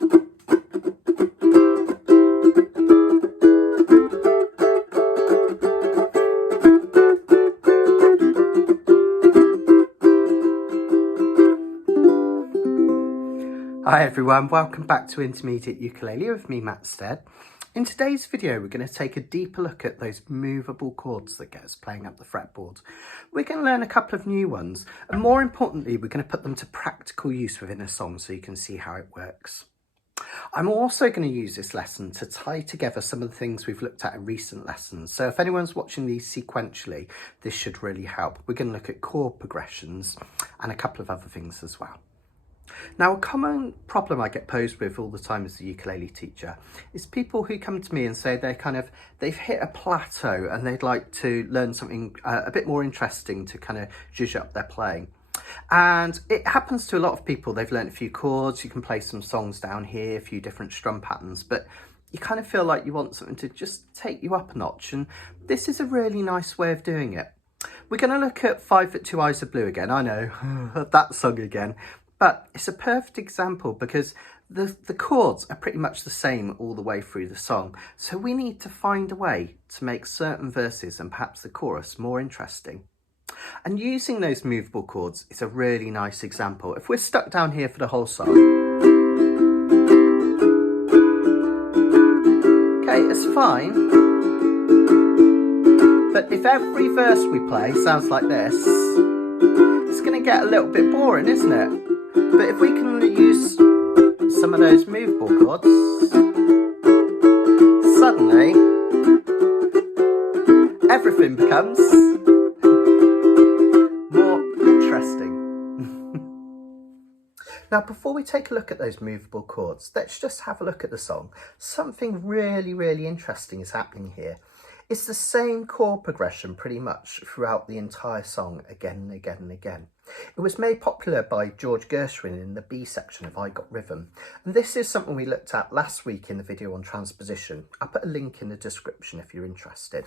Hi everyone, welcome back to Intermediate Ukulele with me, Matt Stead. In today's video, we're going to take a deeper look at those movable chords that get us playing up the fretboard. We're going to learn a couple of new ones, and more importantly, we're going to put them to practical use within a song so you can see how it works. I'm also going to use this lesson to tie together some of the things we've looked at in recent lessons. So if anyone's watching these sequentially, this should really help. We're going to look at chord progressions and a couple of other things as well. Now, a common problem I get posed with all the time as a ukulele teacher is people who come to me and say they've hit a plateau and they'd like to learn something a bit more interesting to kind of zhuzh up their playing. And it happens to a lot of people. They've learned a few chords, you can play some songs down here, a few different strum patterns, but you kind of feel like you want something to just take you up a notch. And this is a really nice way of doing it. We're going to look at 5 Foot 2 Eyes of Blue again. I know, that song again. But it's a perfect example because the chords are pretty much the same all the way through the song. So we need to find a way to make certain verses and perhaps the chorus more interesting. And using those movable chords is a really nice example. If we're stuck down here for the whole song, okay, it's fine. But if every verse we play sounds like this, it's going to get a little bit boring, isn't it? But if we can use some of those movable chords, suddenly everything becomes more interesting. Now, before we take a look at those movable chords, let's just have a look at the song. Something really, really interesting is happening here. It's the same chord progression pretty much throughout the entire song, again and again and again. It was made popular by George Gershwin in the B section of I Got Rhythm. And this is something we looked at last week in the video on transposition. I'll put a link in the description if you're interested.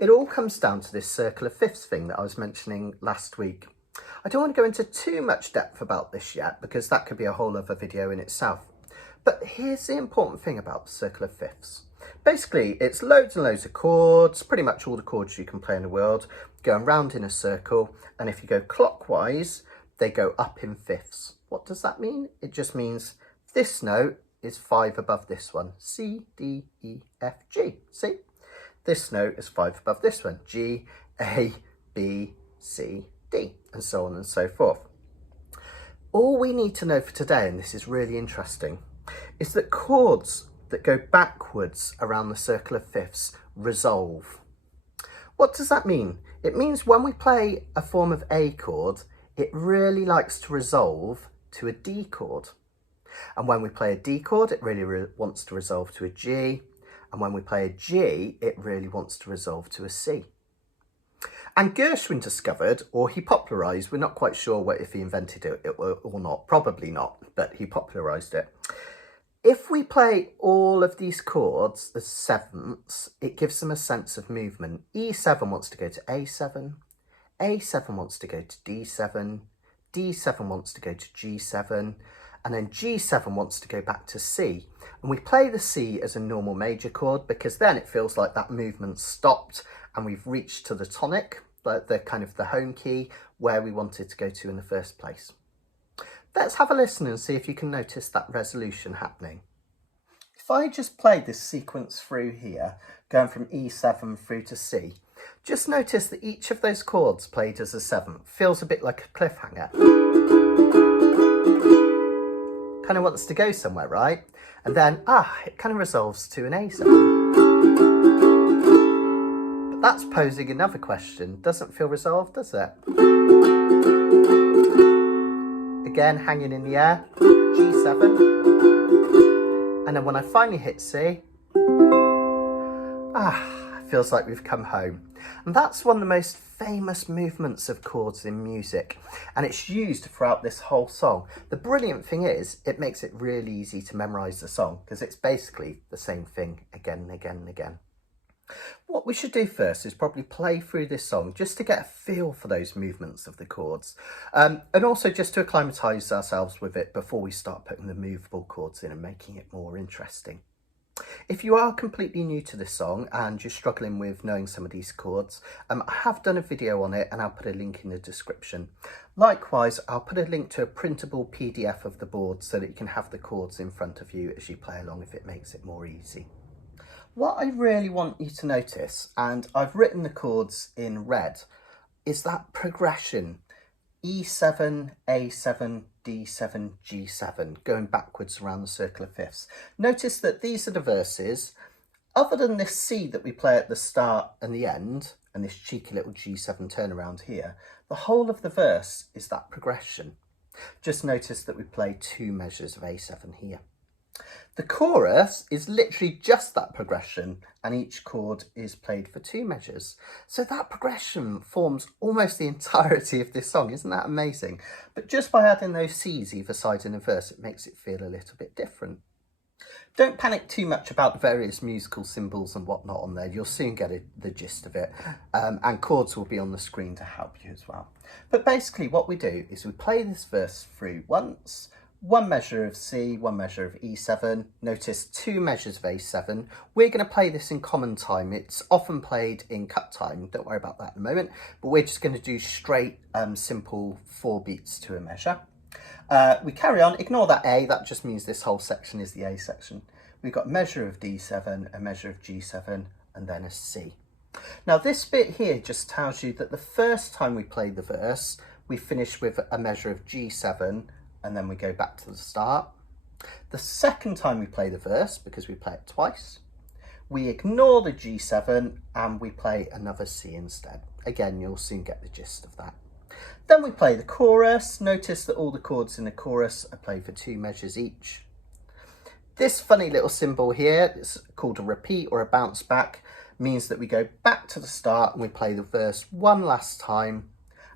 It all comes down to this circle of fifths thing that I was mentioning last week. I don't want to go into too much depth about this yet because that could be a whole other video in itself. But here's the important thing about the circle of fifths. Basically, it's loads and loads of chords, pretty much all the chords you can play in the world, going round in a circle. And if you go clockwise, they go up in fifths. What does that mean? It just means this note is 5 above this one. C, D, E, F, G. See? This note is 5 above this one. G, A, B, C, D, and so on and so forth. All we need to know for today, and this is really interesting, is that chords that go backwards around the circle of fifths resolve. What does that mean? It means when we play a form of A chord, it really likes to resolve to a D chord. And when we play a D chord, it really wants to resolve to a G. And when we play a G, it really wants to resolve to a C. And Gershwin discovered, or he popularised, we're not quite sure if he invented it or not, probably not, but he popularised it. If we play all of these chords as sevenths, it gives them a sense of movement. E7 wants to go to A7, A7 wants to go to D7, D7 wants to go to G7, and then G7 wants to go back to C. And we play the C as a normal major chord because then it feels like that movement's stopped and we've reached to the tonic, the kind of the home key where we wanted to go to in the first place. Let's have a listen and see if you can notice that resolution happening. If I just play this sequence through here, going from E7 through to C, just notice that each of those chords played as a seventh feels a bit like a cliffhanger. Kind of wants to go somewhere, right? And then, it kind of resolves to an A7. But that's posing another question. Doesn't feel resolved, does it? Again, hanging in the air, G7. And then when I finally hit C, feels like we've come home. And that's one of the most famous movements of chords in music. And it's used throughout this whole song. The brilliant thing is, it makes it really easy to memorize the song because it's basically the same thing again and again and again. What we should do first is probably play through this song just to get a feel for those movements of the chords, and also just to acclimatise ourselves with it before we start putting the movable chords in and making it more interesting. If you are completely new to this song and you're struggling with knowing some of these chords, I have done a video on it and I'll put a link in the description. Likewise, I'll put a link to a printable PDF of the board so that you can have the chords in front of you as you play along if it makes it more easy. What I really want you to notice, and I've written the chords in red, is that progression. E7, A7, D7, G7, going backwards around the circle of fifths. Notice that these are the verses. Other than this C that we play at the start and the end, and this cheeky little G7 turnaround here, the whole of the verse is that progression. Just notice that we play 2 measures of A7 here. The chorus is literally just that progression, and each chord is played for 2 measures. So that progression forms almost the entirety of this song. Isn't that amazing? But just by adding those C's either side in a verse, it makes it feel a little bit different. Don't panic too much about the various musical symbols and whatnot on there. You'll soon get the gist of it. And chords will be on the screen to help you as well. But basically what we do is we play this verse through once, 1 measure of C, 1 measure of E7, notice 2 measures of A7. We're going to play this in common time. It's often played in cut time, don't worry about that at the moment, but we're just going to do straight, simple 4 beats to a measure. We carry on, ignore that A, that just means this whole section is the A section. We've got a measure of D7, a measure of G7, and then a C. Now this bit here just tells you that the first time we play the verse, we finish with a measure of G7, and then we go back to the start. The second time we play the verse, because we play it twice, we ignore the G7 and we play another C instead. Again, you'll soon get the gist of that. Then we play the chorus. Notice that all the chords in the chorus are played for 2 measures each. This funny little symbol here, it's called a repeat or a bounce back, means that we go back to the start and we play the verse 1 last time.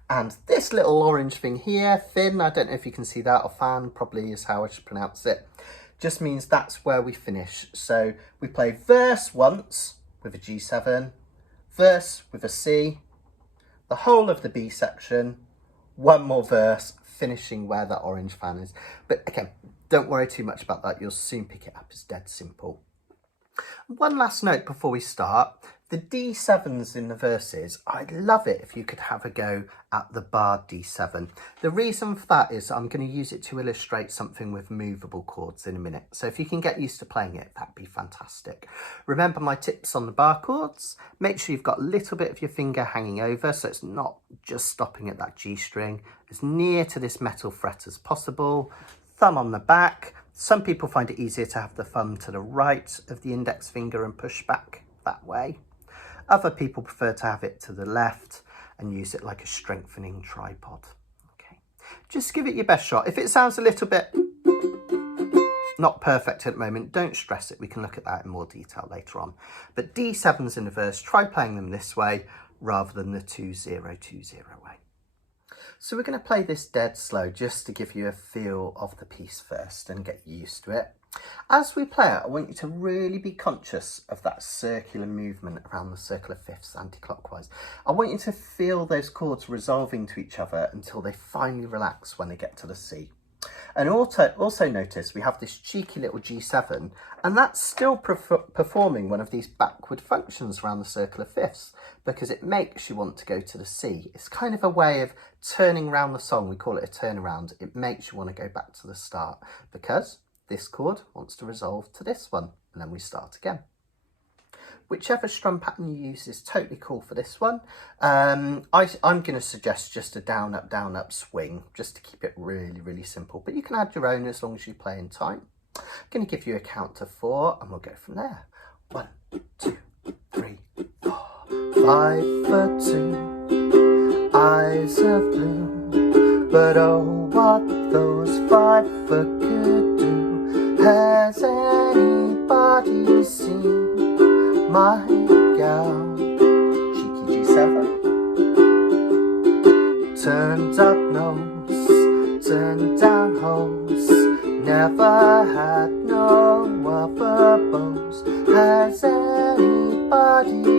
And this little orange thing here, thin, I don't know if you can see that, or fan probably is how I should pronounce it, just means that's where we finish. So we play verse once with a G7, verse with a C, the whole of the B section, 1 more verse, finishing where that orange fan is. But again, don't worry too much about that, you'll soon pick it up, it's dead simple. One last note before we start. The D7s in the verses, I'd love it if you could have a go at the barred D7. The reason for that is I'm going to use it to illustrate something with movable chords in a minute. So if you can get used to playing it, that'd be fantastic. Remember my tips on the bar chords. Make sure you've got a little bit of your finger hanging over so it's not just stopping at that G string. As near to this metal fret as possible. Thumb on the back. Some people find it easier to have the thumb to the right of the index finger and push back that way. Other people prefer to have it to the left and use it like a strengthening tripod. Okay, just give it your best shot. If it sounds a little bit not perfect at the moment, don't stress it. We can look at that in more detail later on. But D7s in the verse, try playing them this way rather than the 2-0-2-0 way. So we're going to play this dead slow just to give you a feel of the piece first and get used to it. As we play it, I want you to really be conscious of that circular movement around the circle of fifths anti-clockwise. I want you to feel those chords resolving to each other until they finally relax when they get to the C. And also notice we have this cheeky little G7, and that's still performing one of these backward functions around the circle of fifths because it makes you want to go to the C. It's kind of a way of turning around the song. We call it a turnaround. It makes you want to go back to the start because this chord wants to resolve to this one, and then we start again. Whichever strum pattern you use is totally cool for this one. I'm going to suggest just a down, up swing, just to keep it really, really simple. But you can add your own as long as you play in time. I'm going to give you a count to 4, and we'll go from there. 1, 2, 3, 4. 5 for 2, eyes of blue. But oh, what those 5 for could do. Has anybody seen my gal? Cheeky G7. Turned up nose, turned down hose. Never had no other bows. Has anybody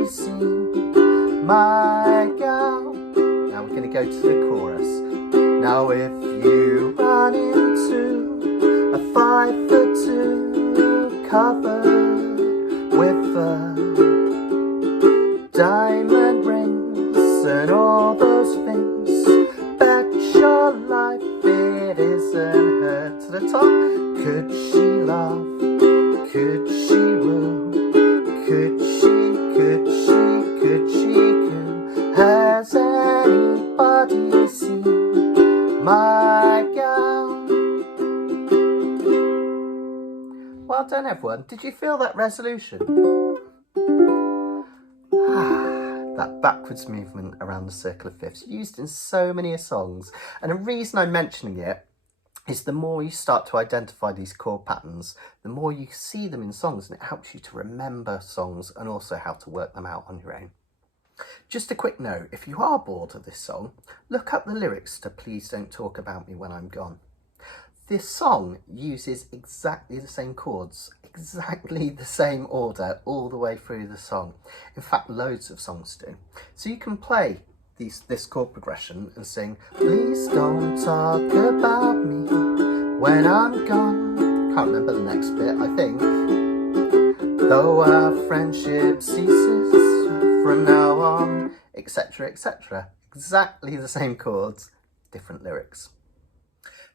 my gal. Now we're going to go to the chorus. Now if you run into a 5'2" covered with diamond rings and all those things, bet your life it isn't her. To the top. Could she love? Could she woo? Could she coo? Has anybody seen my gal? Well done, everyone. Did you feel that resolution? That backwards movement around the circle of fifths, used in so many songs. And the reason I'm mentioning it is the more you start to identify these chord patterns, the more you see them in songs, and it helps you to remember songs and also how to work them out on your own. Just a quick note, if you are bored of this song, look up the lyrics to Please Don't Talk About Me When I'm Gone. This song uses exactly the same chords, exactly the same order all the way through the song. In fact, loads of songs do. So you can play this chord progression and sing, please don't talk about me when I'm gone. Can't remember the next bit, I think. Though our friendship ceases from now on, etc, etc. Exactly the same chords, different lyrics.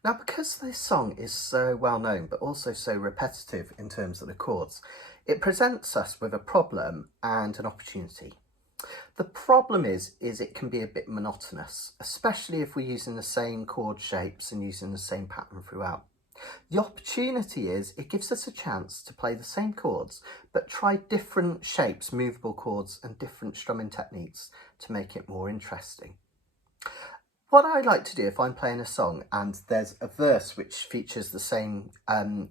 Now, because this song is so well known, but also so repetitive in terms of the chords, it presents us with a problem and an opportunity. The problem is it can be a bit monotonous, especially if we're using the same chord shapes and using the same pattern throughout. The opportunity is it gives us a chance to play the same chords, but try different shapes, movable chords, and different strumming techniques to make it more interesting. What I like to do if I'm playing a song and there's a verse which features the same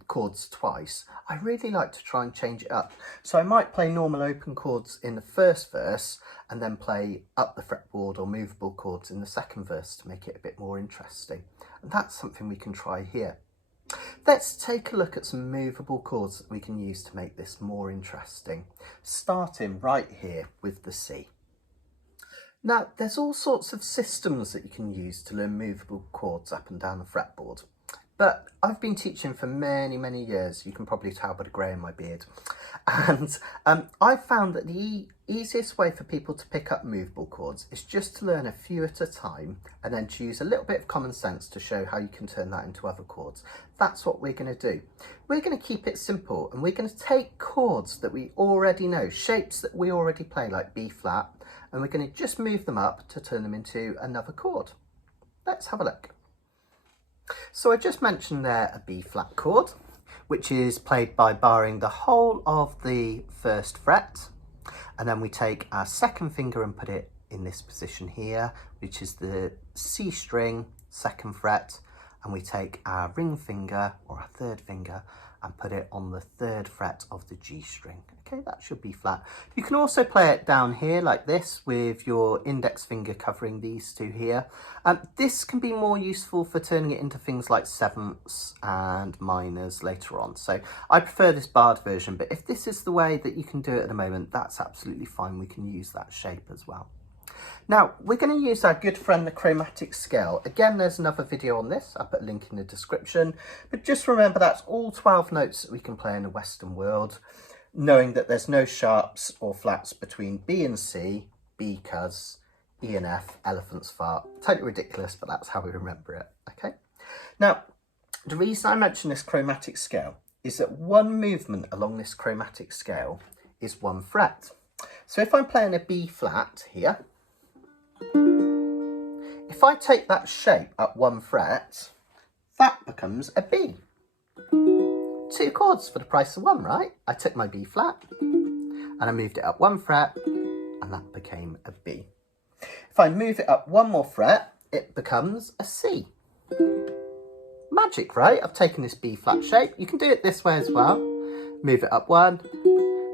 chords twice, I really like to try and change it up. So I might play normal open chords in the first verse and then play up the fretboard or movable chords in the second verse to make it a bit more interesting. And that's something we can try here. Let's take a look at some movable chords that we can use to make this more interesting, starting right here with the C. Now, there's all sorts of systems that you can use to learn movable chords up and down the fretboard, but I've been teaching for many, many years. You can probably tell by the grey in my beard. And I've found that the easiest way for people to pick up movable chords is just to learn a few at a time and then to use a little bit of common sense to show how you can turn that into other chords. That's what we're going to do. We're going to keep it simple, and we're going to take chords that we already know, shapes that we already play like B flat, and we're going to just move them up to turn them into another chord. Let's have a look. So I just mentioned there a B flat chord, which is played by barring the whole of the first fret, and then we take our second finger and put it in this position here, which is the C string, second fret, and we take our ring finger or our third finger and put it on the third fret of the G string. Okay, that should be flat. You can also play it down here like this with your index finger covering these two here. This can be more useful for turning it into things like sevenths and minors later on. So I prefer this barred version, but if this is the way that you can do it at the moment, that's absolutely fine. We can use that shape as well. Now, we're going to use our good friend, the chromatic scale. Again, there's another video on this. I'll put a link in the description. But just remember, that's all 12 notes that we can play in the Western world, knowing that there's no sharps or flats between B and C, because E and F, elephant's fart. Totally ridiculous, but that's how we remember it, okay? Now, the reason I mention this chromatic scale is that one movement along this chromatic scale is one fret. So if I'm playing a B flat here, if I take that shape up one fret, that becomes a B. Two chords for the price of one, right? I took my B flat and I moved it up one fret and that became a B. If I move it up one more fret, it becomes a C. Magic, right? I've taken this B flat shape. You can do it this way as well. Move it up one,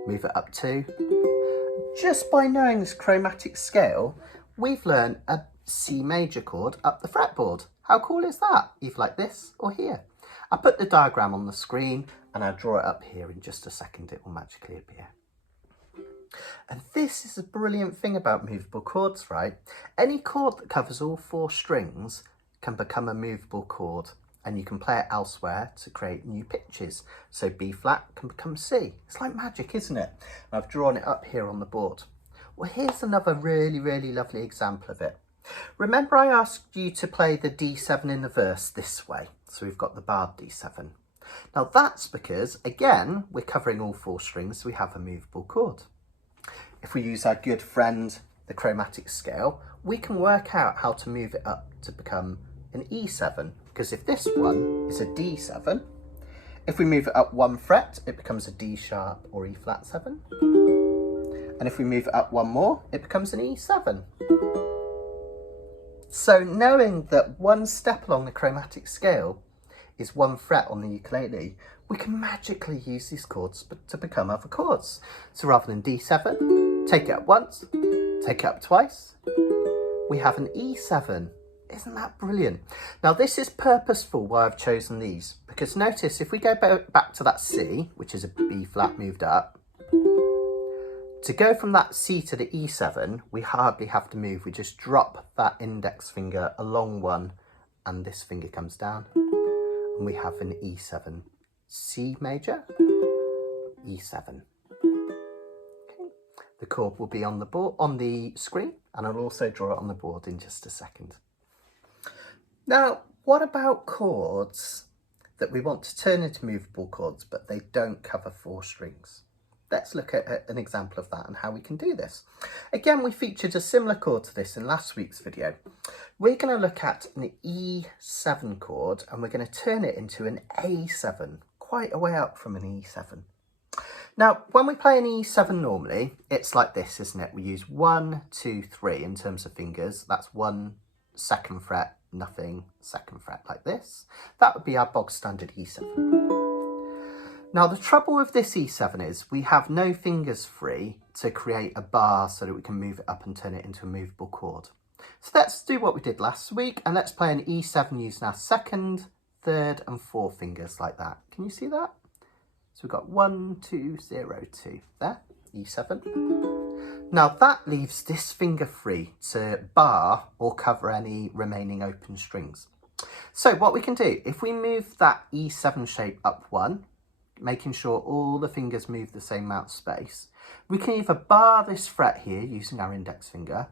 move it up two. Just by knowing this chromatic scale, we've learned a C major chord up the fretboard. How cool is that? Either like this or here. I'll put the diagram on the screen and I'll draw it up here in just a second. It will magically appear. And this is a brilliant thing about movable chords, right? Any chord that covers all 4 strings can become a movable chord, and you can play it elsewhere to create new pitches. So B flat can become C. It's like magic, isn't it? I've drawn it up here on the board. Well, here's another really, really lovely example of it. Remember I asked you to play the D7 in the verse this way. So we've got the barred D7. Now that's because, again, we're covering all 4 strings, so we have a movable chord. If we use our good friend, the chromatic scale, we can work out how to move it up to become an E7, because if this one is a D7, if we move it up 1 fret, it becomes a D sharp or E flat 7. And if we move it up 1 more, it becomes an E7. So knowing that 1 step along the chromatic scale is 1 fret on the ukulele, we can magically use these chords to become other chords. So rather than D7, take it up once, take it up twice, we have an E7. Isn't that brilliant? Now this is purposeful why I've chosen these, because notice if we go back to that C, which is a B flat moved up, to go from that C to the E7, we hardly have to move. We just drop that index finger along one and this finger comes down and we have an E7. C major, E7. Okay. The chord will be on the board, on the screen, and I'll also draw it on the board in just a second. Now, what about chords that we want to turn into movable chords, but they don't cover 4 strings? Let's look at an example of that and how we can do this. Again, we featured a similar chord to this in last week's video. We're going to look at an E7 chord and we're going to turn it into an A7, quite a way up from an E7. Now, when we play an E7 normally, it's like this, isn't it? We use 1, 2, 3 in terms of fingers. That's 1 2nd fret, nothing, 2nd fret like this. That would be our bog standard E7. Now the trouble with this E7 is we have no fingers free to create a bar so that we can move it up and turn it into a movable chord. So let's do what we did last week and let's play an E7 using our 2nd, 3rd and 4th fingers like that. Can you see that? So we've got 1, 2, 0, 2 there, E7. Now that leaves this finger free to bar or cover any remaining open strings. So what we can do, if we move that E7 shape up 1, making sure all the fingers move the same amount of space, we can either bar this fret here using our index finger,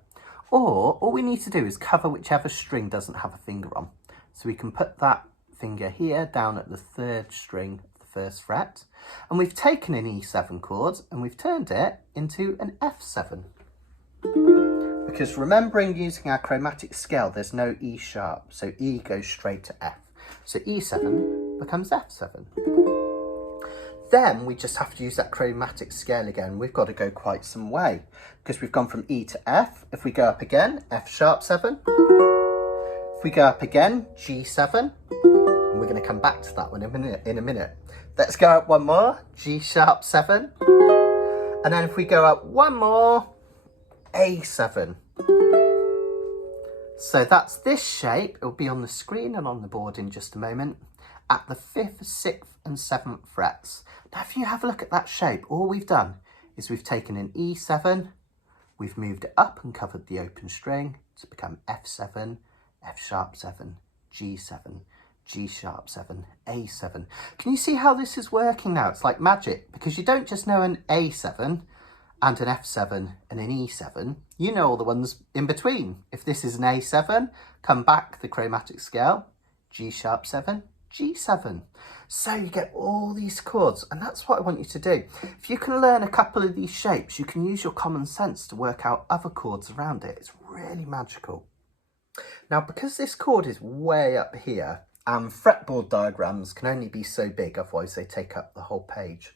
or all we need to do is cover whichever string doesn't have a finger on. So we can put that finger here down at the 3rd string of the 1st fret, and we've taken an E7 chord and we've turned it into an F7. Because remembering using our chromatic scale, there's no E sharp, so E goes straight to F. So E7 becomes F7. Then we just have to use that chromatic scale again. We've got to go quite some way because we've gone from E to F. If we go up again, F sharp 7. If we go up again, G7. And we're going to come back to that one in a minute. Let's go up 1 more, G sharp 7. And then if we go up 1 more, A7. So that's this shape. It'll be on the screen and on the board in just a moment. At the 5th, 6th and 7th frets. Now if you have a look at that shape, all we've done is we've taken an E7, we've moved it up and covered the open string to become F7, F sharp 7, G7, G sharp 7, A7. Can you see how this is working now? It's like magic because you don't just know an A7 and an F7 and an E7, you know all the ones in between. If this is an A7, come back the chromatic scale, G sharp 7, G7. So you get all these chords, and that's what I want you to do. If you can learn a couple of these shapes, you can use your common sense to work out other chords around it. It's really magical. Now, because this chord is way up here, fretboard diagrams can only be so big, otherwise they take up the whole page.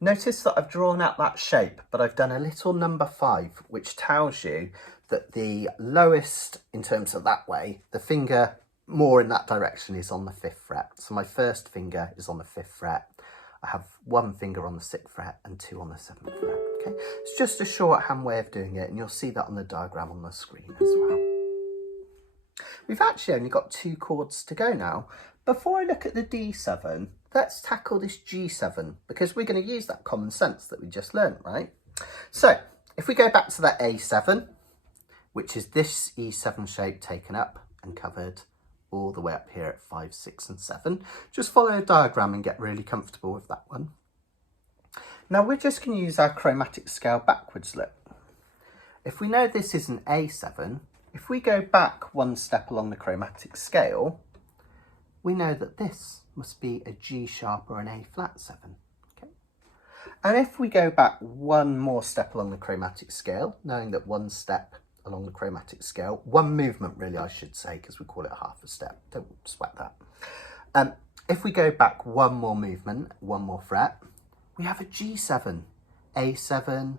Notice that I've drawn out that shape, but I've done a little number 5, which tells you that the lowest, in terms of that way, the finger more in that direction is on the 5th fret. So my 1st finger is on the 5th fret. I have 1 finger on the 6th fret and 2 on the 7th fret. Okay, it's just a shorthand way of doing it, and you'll see that on the diagram on the screen as well. We've actually only got 2 chords to go now. Before I look at the D7, let's tackle this G7 because we're going to use that common sense that we just learned, right? So if we go back to that A7, which is this E7 shape taken up and covered all the way up here at 5, 6 and 7, just follow a diagram and get really comfortable with that one. Now we're just going to use our chromatic scale backwards look. If we know this is an A7, if we go back one step along the chromatic scale, we know that this must be a G sharp or an A flat 7. Okay. And if we go back one more step along the chromatic scale, knowing that one step along the chromatic scale, one movement really I should say, because we call it half a step, don't sweat that. If we go back one more movement, one more fret, we have a G7, A7,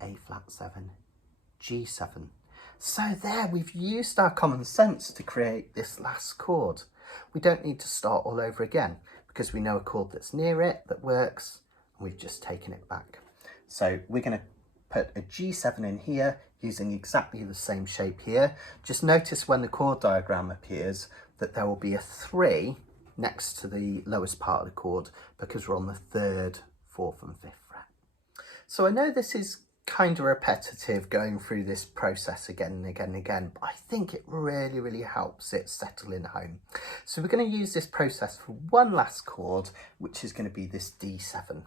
A flat 7, G7. So there, we've used our common sense to create this last chord. We don't need to start all over again because we know a chord that's near it that works, and we've just taken it back. So we're going to put a G7 in here using exactly the same shape here. Just notice when the chord diagram appears that there will be a 3 next to the lowest part of the chord because we're on the 3rd, 4th and 5th fret. So I know this is kind of repetitive going through this process again and again and again, but I think it really helps it settle in home. So we're going to use this process for one last chord, which is going to be this D7.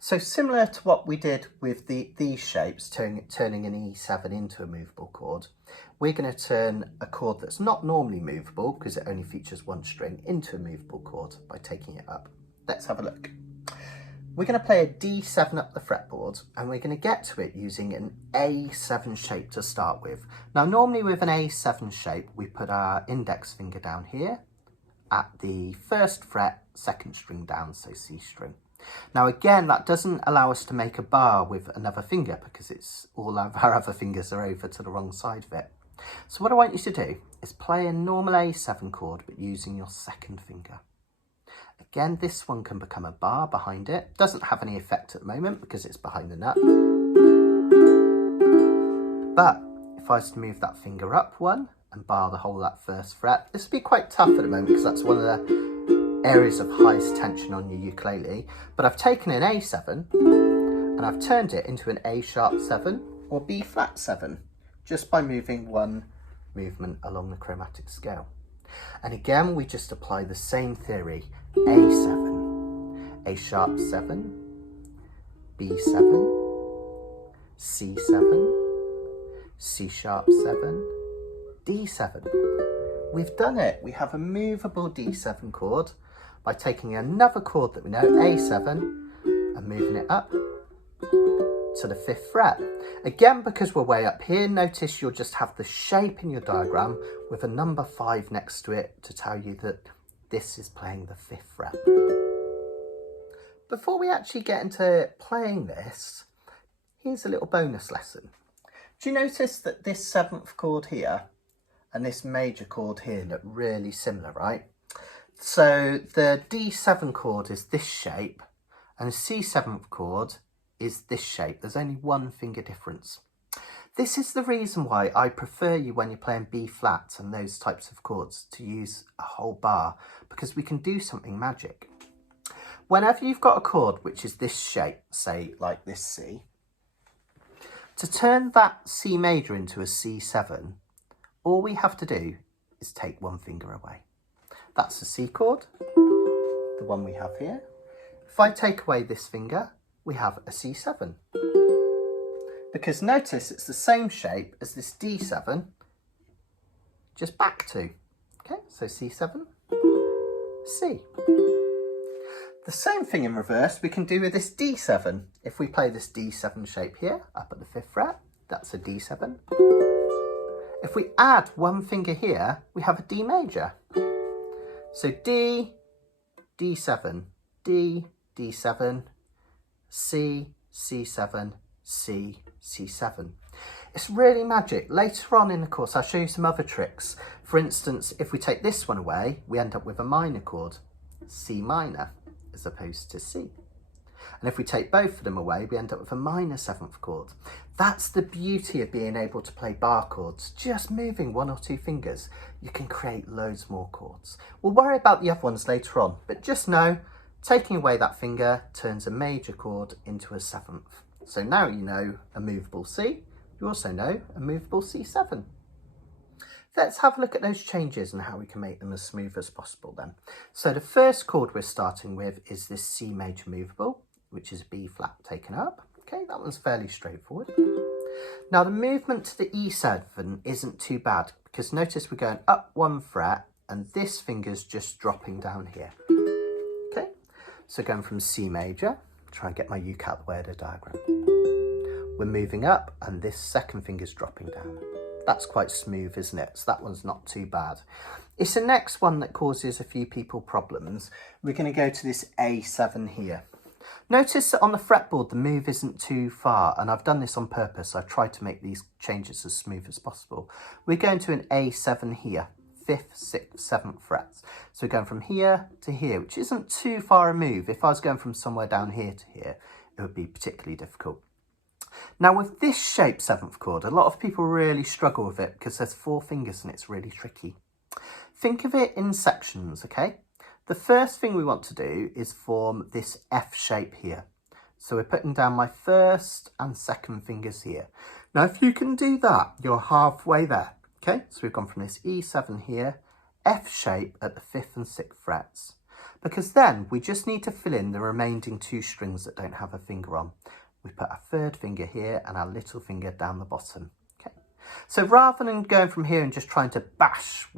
So similar to what we did with these shapes, turning an E7 into a movable chord, we're going to turn a chord that's not normally movable because it only features one string into a movable chord by taking it up. Let's have a look. We're going to play a D7 up the fretboard and we're going to get to it using an A7 shape to start with. Now normally with an A7 shape we put our index finger down here at the 1st fret, 2nd string down, so C string. Now again, that doesn't allow us to make a bar with another finger because it's all of our other fingers are over to the wrong side of it. So what I want you to do is play a normal A7 chord but using your 2nd finger. Again, this one can become a bar behind it. Doesn't have any effect at the moment because it's behind the nut. But if I was to move that finger up one and bar the whole of that 1st fret, this would be quite tough at the moment because that's one of the areas of highest tension on your ukulele. But I've taken an A7 and I've turned it into an A sharp 7 or B flat 7 just by moving one movement along the chromatic scale. And again, we just apply the same theory. A7, A sharp 7, B7, C7, C sharp 7, D7. We've done it. We have a movable D7 chord by taking another chord that we know, A7, and moving it up to the 5th fret. Again, because we're way up here, notice you'll just have the shape in your diagram with a number 5 next to it to tell you that this is playing the 5th fret. Before we actually get into playing this, here's a little bonus lesson. Do you notice that this 7th chord here and this major chord here look really similar, right? So the D7 chord is this shape and the C7th chord is this shape. There's only one finger difference. This is the reason why I prefer you when you're playing B flats and those types of chords to use a whole bar, because we can do something magic. Whenever you've got a chord which is this shape, say like this C, to turn that C major into a C7, all we have to do is take one finger away. That's the C chord, the one we have here. If I take away this finger, we have a C7. Because notice it's the same shape as this D7, just back to. Okay, so C7, C. The same thing in reverse we can do with this D7. If we play this D7 shape here, up at the 5th fret, that's a D7. If we add one finger here, we have a D major. So D, D7, D, D7, C, C7, C, C7. It's really magic. Later on in the course, I'll show you some other tricks. For instance, if we take this one away, we end up with a minor chord, C minor, as opposed to C. And if we take both of them away, we end up with a minor 7th chord. That's the beauty of being able to play bar chords. Just moving one or two fingers, you can create loads more chords. We'll worry about the other ones later on, but just know, taking away that finger turns a major chord into a 7th. So now you know a movable C, you also know a movable C7. Let's have a look at those changes and how we can make them as smooth as possible then. So the first chord we're starting with is this C major movable, which is a B flat taken up. Okay, that one's fairly straightforward. Now the movement to the E7 isn't too bad because notice we're going up 1 fret and this finger's just dropping down here. Okay, so going from C major, try and get my uke out the way of the diagram. We're moving up and this second finger's dropping down. That's quite smooth, isn't it? So that one's not too bad. It's the next one that causes a few people problems. We're going to go to this A7 here. Notice that on the fretboard the move isn't too far, and I've done this on purpose. I've tried to make these changes as smooth as possible. We're going to an A7 here, 5th, 6th, 7th frets. So we're going from here to here, which isn't too far a move. If I was going from somewhere down here to here, it would be particularly difficult. Now with this shape 7th chord, a lot of people really struggle with it because there's 4 fingers and it's really tricky. Think of it in sections, okay? The first thing we want to do is form this F shape here. So we're putting down my first and second fingers here. Now if you can do that, you're halfway there, okay? So we've gone from this E7 here, F shape at the 5th and 6th frets. Because then we just need to fill in the remaining 2 strings that don't have a finger on. We put our 3rd finger here and our little finger down the bottom. Okay. So rather than going from here and just trying to bash,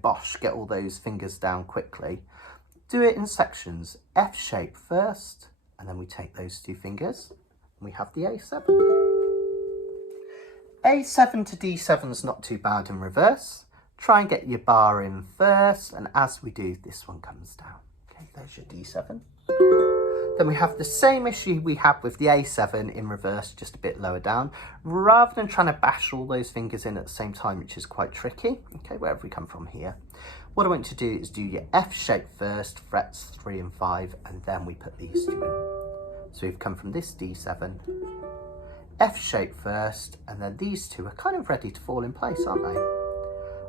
bosh, get all those fingers down quickly, do it in sections. F shape first, and then we take those 2 fingers and we have the A7. A7 to D7 is not too bad in reverse. Try and get your bar in first, and as we do, this one comes down. Okay, there's your D7. Then we have the same issue we had with the A7 in reverse, just a bit lower down. Rather than trying to bash all those fingers in at the same time, which is quite tricky, okay, wherever we come from here, what I want you to do is do your F shape first, frets 3 and 5, and then we put these 2 in. So we've come from this D7, F shape first, and then these 2 are kind of ready to fall in place, aren't they?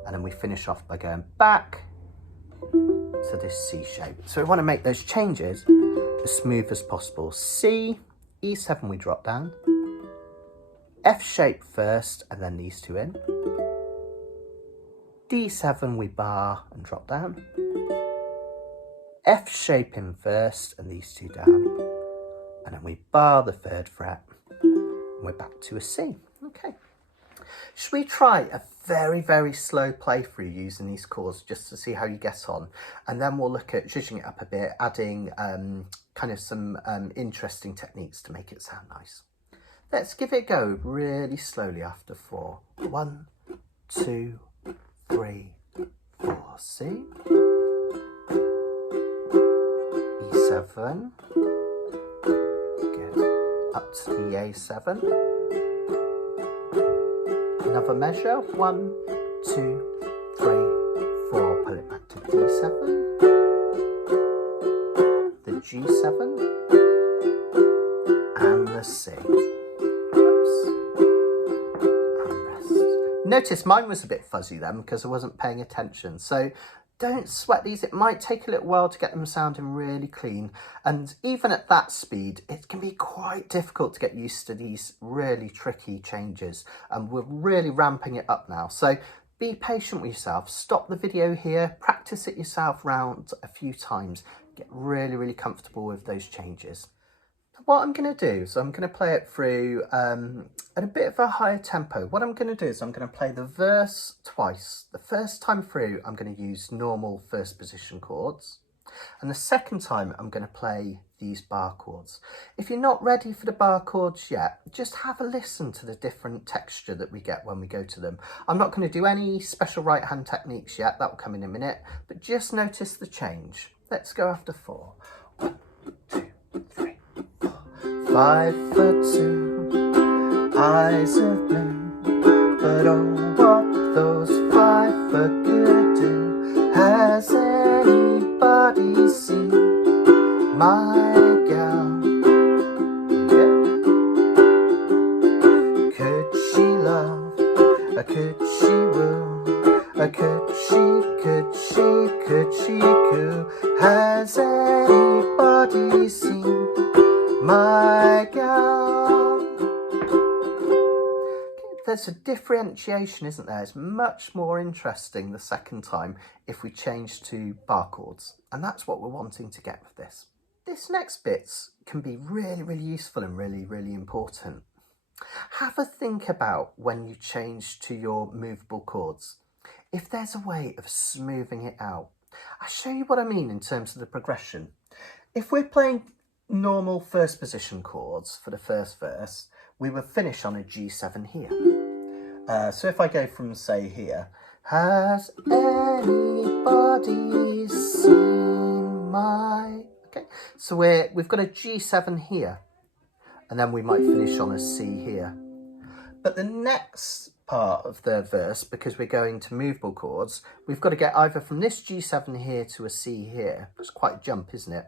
And then we finish off by going back to this C shape. So we want to make those changes as smooth as possible. C, E7 we drop down, F shape first and then these 2 in, D7 we bar and drop down, F shape in first and these 2 down, and then we bar the 3rd fret and we're back to a C. Okay. Should we try a very, very slow playthrough using these chords just to see how you get on? And then we'll look at zhuzhing it up a bit, adding kind of some interesting techniques to make it sound nice. Let's give it a go really slowly after 4. 1, 2, 3, 4. C. E7. Get up to the A7. Another measure, 1, 2, 3, 4. Pull it back to D7, the G7, and the C. Oops. And rest. Notice mine was a bit fuzzy then because I wasn't paying attention. So don't sweat these. It might take a little while to get them sounding really clean. And even at that speed, it can be quite difficult to get used to these really tricky changes. And we're really ramping it up now. So be patient with yourself. Stop the video here. Practice it yourself round a few times. Get really, really comfortable with those changes. What I'm going to do is I'm going to play it through at a bit of a higher tempo. What I'm going to do is I'm going to play the verse twice. The first time through, I'm going to use normal first position chords. And the second time, I'm going to play these bar chords. If you're not ready for the bar chords yet, just have a listen to the different texture that we get when we go to them. I'm not going to do any special right hand techniques yet. That will come in a minute. But just notice the change. Let's go after 4. 1, 2, 3. 5 foot 2, eyes of blue, but oh, what those 5 foot could do. Has anybody seen my gal? Yeah. Could she love, or could she woo, or could she coo? Has anybody seen my gal? there's a differentiation, isn't there? It's much more interesting the second time if we change to bar chords. And that's what we're wanting to get with this. This next bit can be really, really useful and really, really important. Have a think about when you change to your movable chords. If there's a way of smoothing it out. I'll show you what I mean in terms of the progression. If we're playing normal first position chords for the first verse, we would finish on a G7 here. So if I go from, say, here, has anybody seen my... Okay, so we've got a G7 here, and then we might finish on a C here. But the next part of the verse, because we're going to movable chords, we've got to get either from this G7 here to a C here. That's quite a jump, isn't it?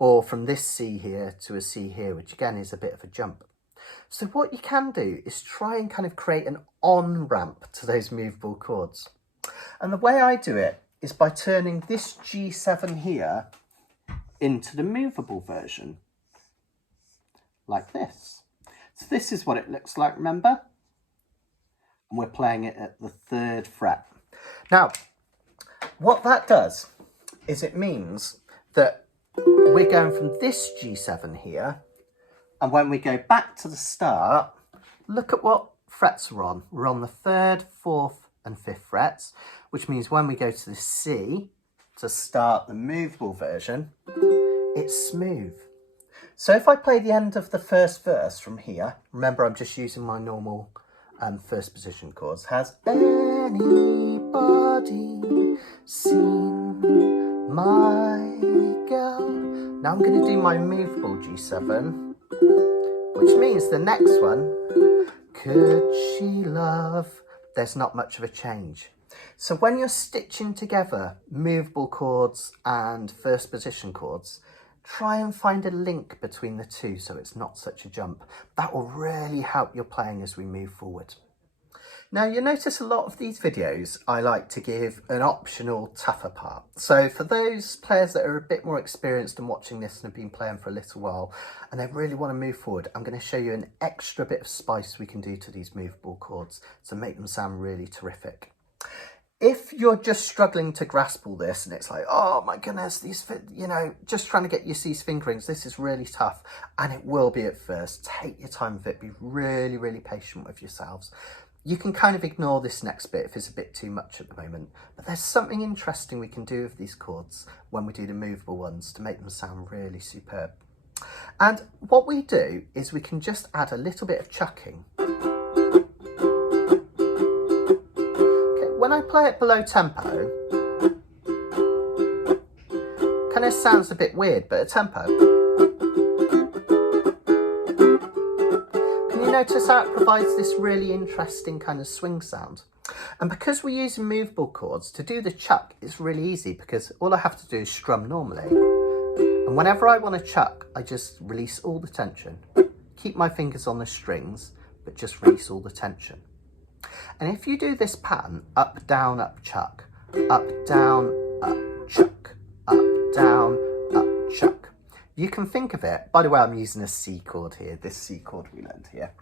Or from this C here to a C here, which again is a bit of a jump. So what you can do is try and kind of create an on-ramp to those movable chords. And the way I do it is by turning this G7 here into the movable version, like this. So this is what it looks like, remember? And we're playing it at the 3rd fret. Now, what that does is it means that we're going from this G7 here, and when we go back to the start, look at what frets we're on. We're on the 3rd, 4th and 5th frets, which means when we go to the C to start the movable version, it's smooth. So if I play the end of the first verse from here, remember I'm just using my normal first position chords. Has anybody seen my girl? Now I'm going to do my movable G7, which means the next one, could she love? There's not much of a change. So when you're stitching together movable chords and first position chords, try and find a link between the two so it's not such a jump. That will really help your playing as we move forward. Now you'll notice a lot of these videos I like to give an optional tougher part. So for those players that are a bit more experienced and watching this and have been playing for a little while and they really want to move forward, I'm going to show you an extra bit of spice we can do to these movable chords to make them sound really terrific. If you're just struggling to grasp all this and it's like, oh my goodness, these, you know, just trying to get used to these fingerings, this is really tough. And it will be at first. Take your time with it. Be really, really patient with yourselves. You can kind of ignore this next bit if it's a bit too much at the moment. But there's something interesting we can do with these chords when we do the movable ones to make them sound really superb. And what we do is we can just add a little bit of chucking. When I play it below tempo, kind of sounds a bit weird, but at tempo, can you notice how it provides this really interesting kind of swing sound? And because we're using movable chords, to do the chuck, it's really easy because all I have to do is strum normally. And whenever I want to chuck, I just release all the tension, keep my fingers on the strings, but just release all the tension. And if you do this pattern, up, down, up, chuck, up, down, up, chuck, up, down, up, chuck, you can think of it, by the way, I'm using a C chord here, this C chord we learned here.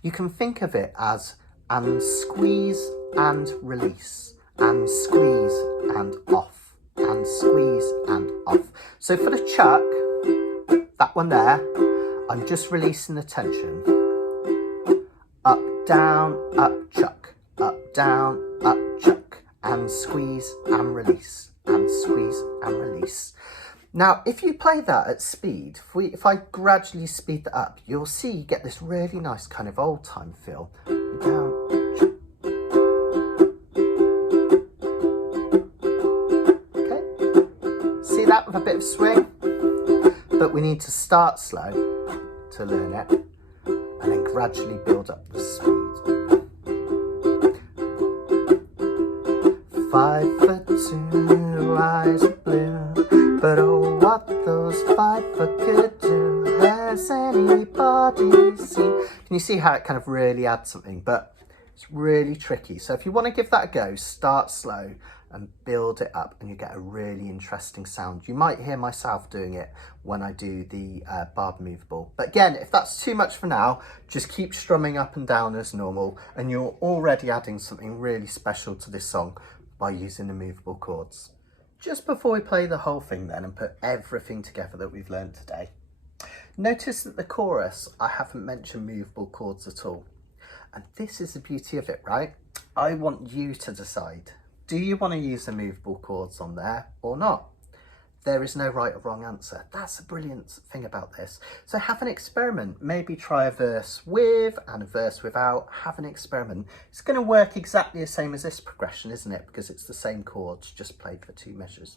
You can think of it as and squeeze and release, and squeeze and off, and squeeze and off. So for the chuck, that one there, I'm just releasing the tension. Up, down, up, chuck, up, down, up, chuck, and squeeze and release, and squeeze and release. Now, if you play that at speed, if I gradually speed that up, you'll see you get this really nice kind of old time feel. Down, chuck. Okay, see that with a bit of swing? But we need to start slow to learn it, and then gradually build up the speed. 5'2", eyes blue, but oh, what those 5 foot could do. Has anybody seen? Can you see how it kind of really adds something? But it's really tricky. So if you want to give that a go, start slow and build it up, and you get a really interesting sound. You might hear myself doing it when I do the barb movable. But again, if that's too much for now, just keep strumming up and down as normal, and you're already adding something really special to this song by using the movable chords. Just before we play the whole thing then and put everything together that we've learned today, notice that the chorus, I haven't mentioned movable chords at all. And this is the beauty of it, right? I want you to decide. Do you want to use the movable chords on there or not? There is no right or wrong answer. That's the brilliant thing about this. So have an experiment. Maybe try a verse with and a verse without. Have an experiment. It's going to work exactly the same as this progression, isn't it? Because it's the same chords, just played for 2 measures.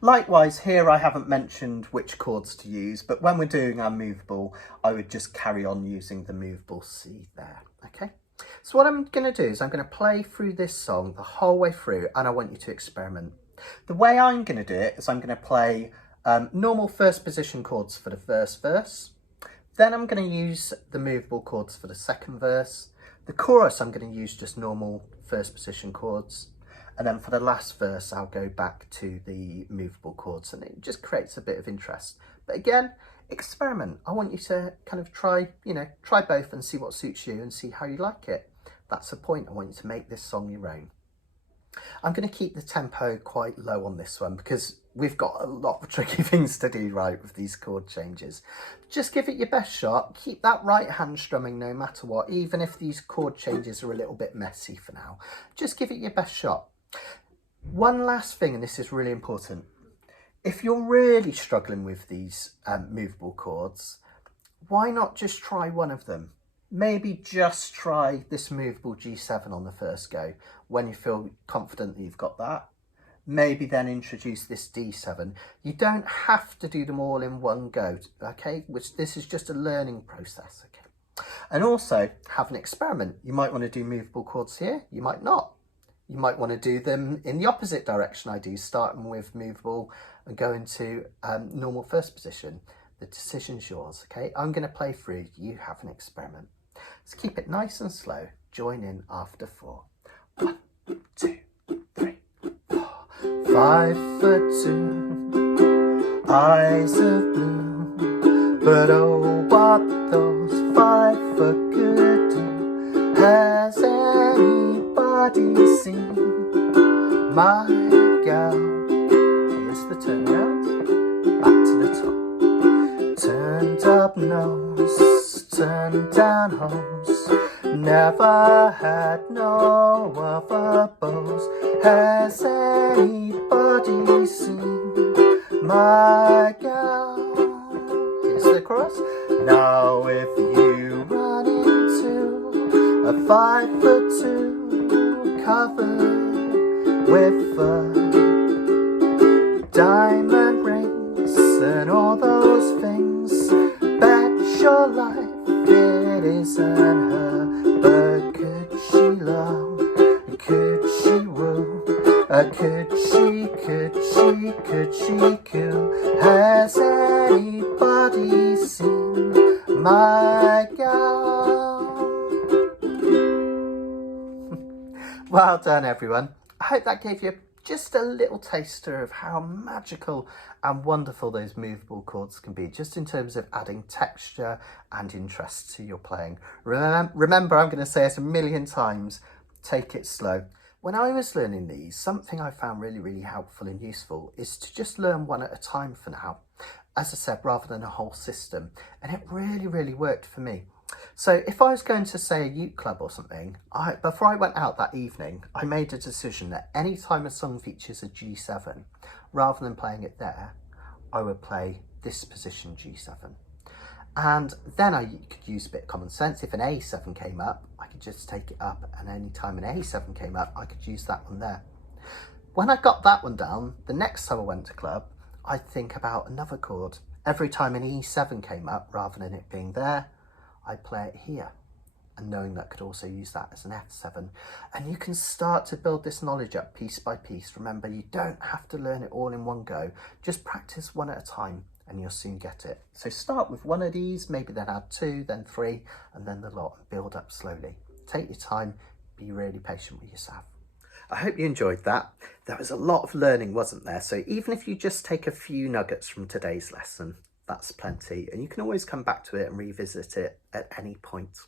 Likewise, here I haven't mentioned which chords to use, but when we're doing our movable, I would just carry on using the movable C there, okay? So what I'm going to do is I'm going to play through this song the whole way through, and I want you to experiment. The way I'm going to do it is I'm going to play normal first position chords for the first verse. Then I'm going to use the movable chords for the second verse. The chorus I'm going to use just normal first position chords. And then for the last verse, I'll go back to the movable chords, and it just creates a bit of interest. But again, experiment. I want you to kind of try both and see what suits you and see how you like it. That's the point. I want you to make this song your own. I'm going to keep the tempo quite low on this one because we've got a lot of tricky things to do right with these chord changes. Just give it your best shot. Keep that right hand strumming no matter what, even if these chord changes are a little bit messy for now. Just give it your best shot. One last thing, and this is really important. If you're really struggling with these movable chords, why not just try one of them? Maybe just try this movable G7 on the first go when you feel confident that you've got that. Maybe then introduce this D7. You don't have to do them all in one go, okay? This is just a learning process, okay? And also have an experiment. You might want to do movable chords here, you might not. You might want to do them in the opposite direction I do, starting with movable and going to normal first position. The decision's yours, okay? I'm going to play through, you have an experiment. Let's keep it nice and slow. Join in after 4. 1, 2, 3, 4. 5'2", eyes of blue, but oh, what those 5 foot could do. Has anybody seen my gal? Here's the turnaround, back to the top. Turned up nose, turned down hose, never had no other beaux. Has anybody seen my gal? Here's the chorus. Now if you run into a 5'2", covered with fur, diamond rings and all those things, bet your life it isn't her. But could she love, could she woo, could she coo? Has anybody seen my gal? Well done, everyone. I hope that gave you just a little taster of how magical and wonderful those movable chords can be, just in terms of adding texture and interest to your playing. Remember, I'm going to say it a million times, take it slow. When I was learning these, something I found really, really helpful and useful is to just learn one at a time for now, as I said, rather than a whole system. And it really, really worked for me. So if I was going to, say, a uke club or something, before I went out that evening, I made a decision that any time a song features a G7, rather than playing it there, I would play this position G7. And then I could use a bit of common sense. If an A7 came up, I could just take it up, and any time an A7 came up, I could use that one there. When I got that one down, the next time I went to club, I'd think about another chord. Every time an E7 came up, rather than it being there, I'd play it here, and knowing that I could also use that as an F7. And you can start to build this knowledge up piece by piece. Remember, you don't have to learn it all in one go. Just practice one at a time and you'll soon get it. So start with one of these, maybe then add 2, then 3, and then the lot, and build up slowly. Take your time, be really patient with yourself. I hope you enjoyed that. There was a lot of learning, wasn't there? So even if you just take a few nuggets from today's lesson, that's plenty. And you can always come back to it and revisit it at any point.